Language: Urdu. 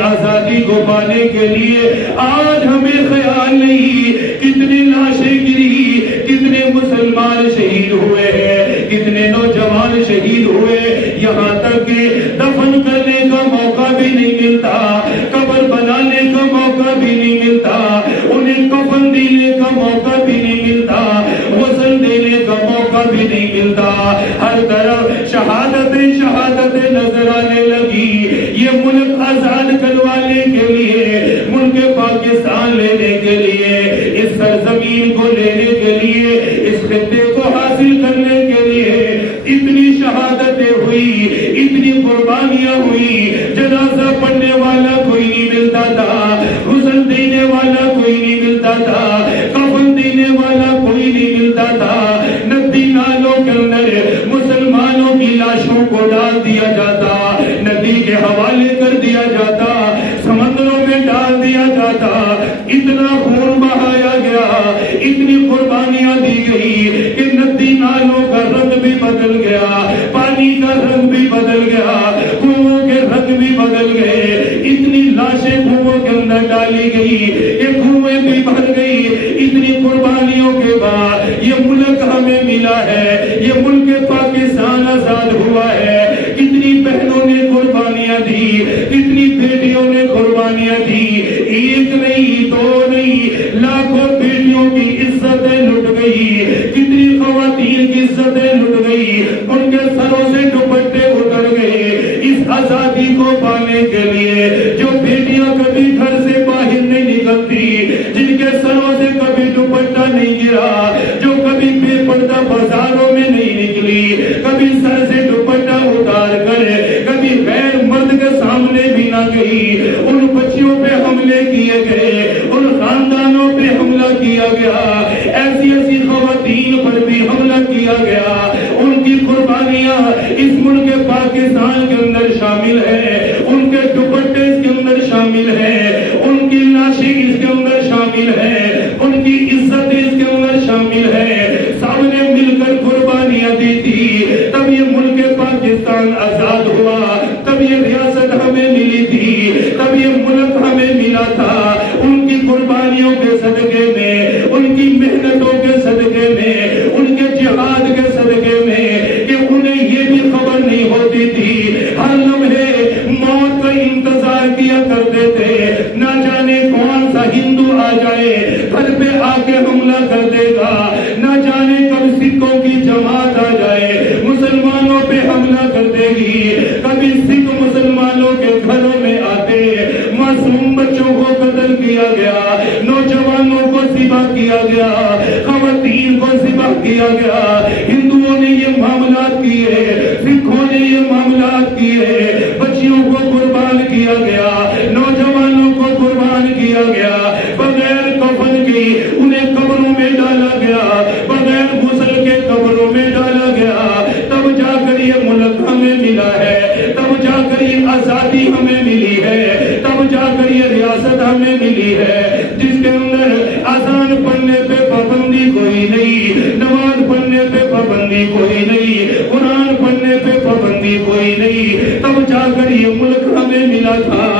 آزادی کو پانے کے لیے آج ہمیں خیال نہیں کتنی لاشیں گری، کتنے مسلمان شہید ہوئے ہیں، کتنے نوجوان شہید ہوئے، یہاں تک کہ دفن کرنے کا موقع بھی نہیں ملتا، قبر بنانے کا موقع بھی نہیں ملتا، انہیں کفن دینے کا موقع بھی نہیں ملتا، غسل دینے کا موقع بھی نہیں ملتا، ہر طرف شہادتیں شہادتیں نظر آنے لگی۔ یہ ملک آزاد کروانے کے لیے، ملک پاکستان لینے کے لیے، اس سرزمین کو لینے کے لیے، اس خطے کو حاصل کرنے کے لیے اتنی شہادتیں ہوئی، اتنی قربانیاں ہوئی، جنازہ پڑھنے والا کوئی نہیں ملتا تھا، غسل دینے والا کوئی نہیں ملتا تھا، کفن دینے والا کوئی نہیں ملتا تھا، ندی نالوں کے اندر مسلمانوں کی لاشوں کو ڈال دیا جاتا، ندی کے حوالے کر دیا جاتا، سمندروں میں ڈال دیا جاتا، اتنا خون بہایا گیا، اتنی قربانیاں دی گئی کہ ندی نالوں کا رنگ بھی بدل گیا، پانی کا رنگ بھی بدل گیا، کنووں کے رنگ بھی بدل گئے، اتنی لاشیں کنووں کے اندر ڈالی گئی کہ کنویں بھی بھر گئی۔ اتنی قربانیوں کے بعد یہ ملک ہمیں ملا ہے، یہ ملک پاکستان آزاد ہوا ہے۔ کتنی بہنوں نے قربانیاں دی، کتنی بیٹیوں نے قربانیاں دی، ایک نہیں دو نہیں، لاکھوں بیٹیوں کی عزتیں لٹ گئی، کتنی خواتین کی عزتیں لٹ گئی، ان کے سروں سے دوپٹے اتر گئے۔ اس آزادی کو پانے کے لیے جو بیٹیاں کبھی گھر سے باہر نہیں نکلتی، جن کے سروں سے کبھی دوپٹہ نہیں گرا، جو کبھی بے پردہ بازاروں میں نہیں نکلی، کبھی سر سے دوپٹہ اتار کر کبھی غیر مرد کے سامنے بھی نہ گئی، ان بچیوں پہ حملے کیے گئے، ان خاندانوں پہ حملہ کیا گیا، ایسی ایسی خواتین پر بھی حملہ کیا گیا۔ ان کی قربانیاں اس ملک پاکستان کے اندر شامل ہے، ان کے دوپٹے اس کے اندر شامل ہے، ان کی لاشیں اس کے اندر شامل ہے، ان کی عزت اس کے اندر شامل ہے۔ سب نے مل کر قربانیاں دی تھی، تب یہ ملک پاکستان آزاد ہوا، تب یہ ریاست ہمیں ملی تھی، تب یہ ملک ہمیں ملا تھا۔ ان کی قربانیوں کے صدقے میں، ان کی محنتوں کے صدقے میں، ان کے جہاد کے صدقے میں کہ انہیں یہ بھی خبر نہیں ہوتی تھی، ہر لمحے موت کا انتظار کیا کرتے تھے، نہ جانے کون سا ہندو آ جائے گھر پہ آ کے حملہ کر دے گا، نہ جانے کب سکھوں کی جماعت آ جائے مسلمانوں پہ حملہ کر دے گی، کبھی سکھ مسلمانوں کے گھروں میں آتے معصوم بچوں کو قتل کیا گیا، نوجوانوں کو ذبح کیا گیا، خواتین کو ذبح کیا گیا۔ ہندوؤں نے یہ معاملات کیے، سکھوں نے یہ معاملات کیے، بچیوں کو قربان کیا گیا، نوجوانوں کو قربان کیا گیا، بغیر کفن کی انہیں قبروں میں ڈالا گیا، بغیر غسل کے قبروں میں ڈالا گیا۔ تب جا کر یہ ملک ہمیں ملا ہے، تب جا کر یہ آزادی ہمیں ملی ہے، تب جا کر یہ ریاست ہمیں ملی ہے، جس کے اندر اذان پڑھنے پہ پابندی کوئی نہیں، نماز پڑھنے پہ پابندی کوئی نہیں، قرآن پڑھنے پہ پابندی کوئی نہیں۔ تب جا کر یہ ملک ہمیں ملا تھا۔